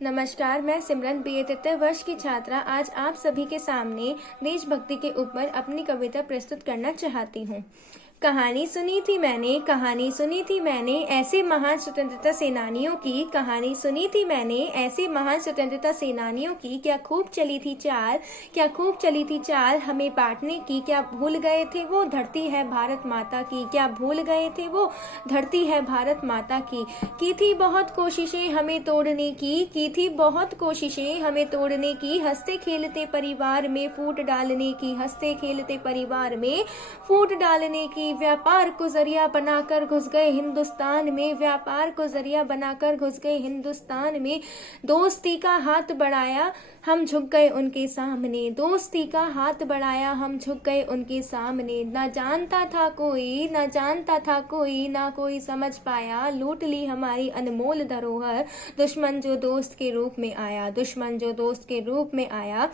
नमस्कार, मैं सिमरन बीए तृतीय वर्ष की छात्रा आज आप सभी के सामने देशभक्ति के ऊपर अपनी कविता प्रस्तुत करना चाहती हूँ। कहानी सुनी थी मैंने ऐसे महान स्वतंत्रता सेनानियों की। कहानी सुनी थी मैंने ऐसे महान स्वतंत्रता सेनानियों की। क्या खूब चली थी चाल हमें बांटने की। क्या भूल गए थे वो धरती है भारत माता की। क्या भूल गए थे वो धरती है भारत माता की थी बहुत कोशिशें हमें तोड़ने की थी बहुत कोशिशें हमें तोड़ने की। हंसते खेलते परिवार में फूट डालने की। हंसते खेलते परिवार में फूट डालने की। व्यापार को जरिया बनाकर घुस गए हिंदुस्तान में। व्यापार को जरिया बनाकर घुस गए हिंदुस्तान में। दोस्ती का हाथ बढ़ाया हम झुक गए उनके सामने। दोस्ती का हाथ बढ़ाया हम झुक गए उनके सामने। ना जानता था कोई ना कोई समझ पाया। लूट ली हमारी अनमोल धरोहर दुश्मन जो दोस्त के रूप में आया। दुश्मन जो दोस्त के रूप में आया।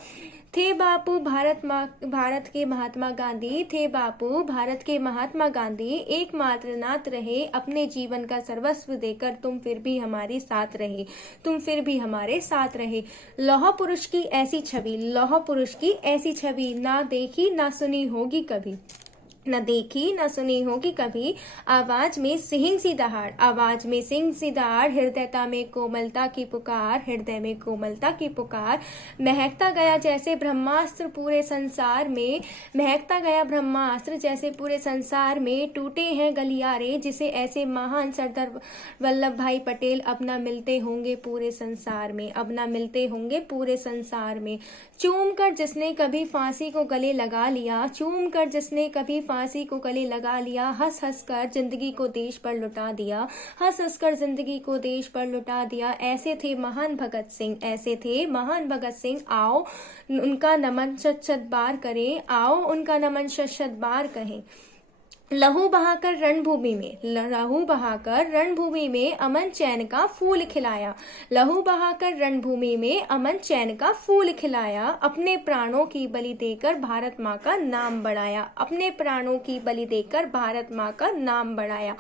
थे बापू भारत के महात्मा गांधी। थे बापू भारत के महात्मा गांधी। एकमात्र नाथ रहे अपने जीवन का सर्वस्व देकर। तुम फिर भी हमारे साथ रहे। तुम फिर भी हमारे साथ रहे। लौह पुरुष की ऐसी छवि। लौह पुरुष की ऐसी छवि ना देखी ना सुनी होगी कभी। न देखी न सुनी होगी कभी। आवाज में सिंह सी दहाड़। आवाज में सिंह सी दहाड़। हृदयता में कोमलता की पुकार। हृदय में कोमलता की पुकार। महकता गया जैसे ब्रह्मास्त्र पूरे संसार में। महकता गया ब्रह्मास्त्र जैसे पूरे संसार में। टूटे हैं गलियारे जिसे ऐसे महान सरदार वल्लभ भाई पटेल अब न मिलते होंगे पूरे संसार में। अब न मिलते होंगे पूरे संसार में। चूम कर जिसने कभी फांसी को गले लगा लिया। चूम कर जिसने कभी फांसी को गले लगा लिया। हंस हंस कर जिंदगी को देश पर लुटा दिया। हंस हंस कर जिंदगी को देश पर लुटा दिया। ऐसे थे महान भगत सिंह। ऐसे थे महान भगत सिंह। आओ उनका नमन शत शत बार करें। आओ उनका नमन शत शत बार कहें। लहू बहाकर रणभूमि में अमन चैन का फूल खिलाया। लहू बहाकर रणभूमि में अमन चैन का फूल खिलाया। अपने प्राणों की बलि देकर भारत माँ का नाम बढ़ाया। अपने प्राणों की बलि देकर भारत माँ का नाम बढ़ाया।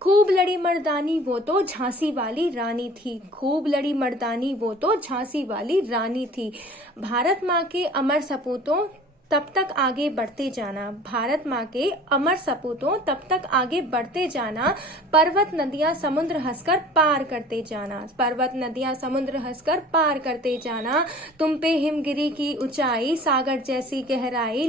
खूब लड़ी मर्दानी वो तो झांसी वाली रानी थी। खूब लड़ी मर्दानी वो तो झांसी वाली रानी थी। भारत माँ के अमर सपूतों तब तक आगे बढ़ते जाना। भारत माँ के अमर सपूतों तब तक आगे बढ़ते जाना। पर्वत नदियां समुद्र हंसकर पार करते जाना। पर्वत नदियां समुद्र हंसकर पार करते जाना। तुम पे हिमगिरी की ऊंचाई सागर जैसी गहराई।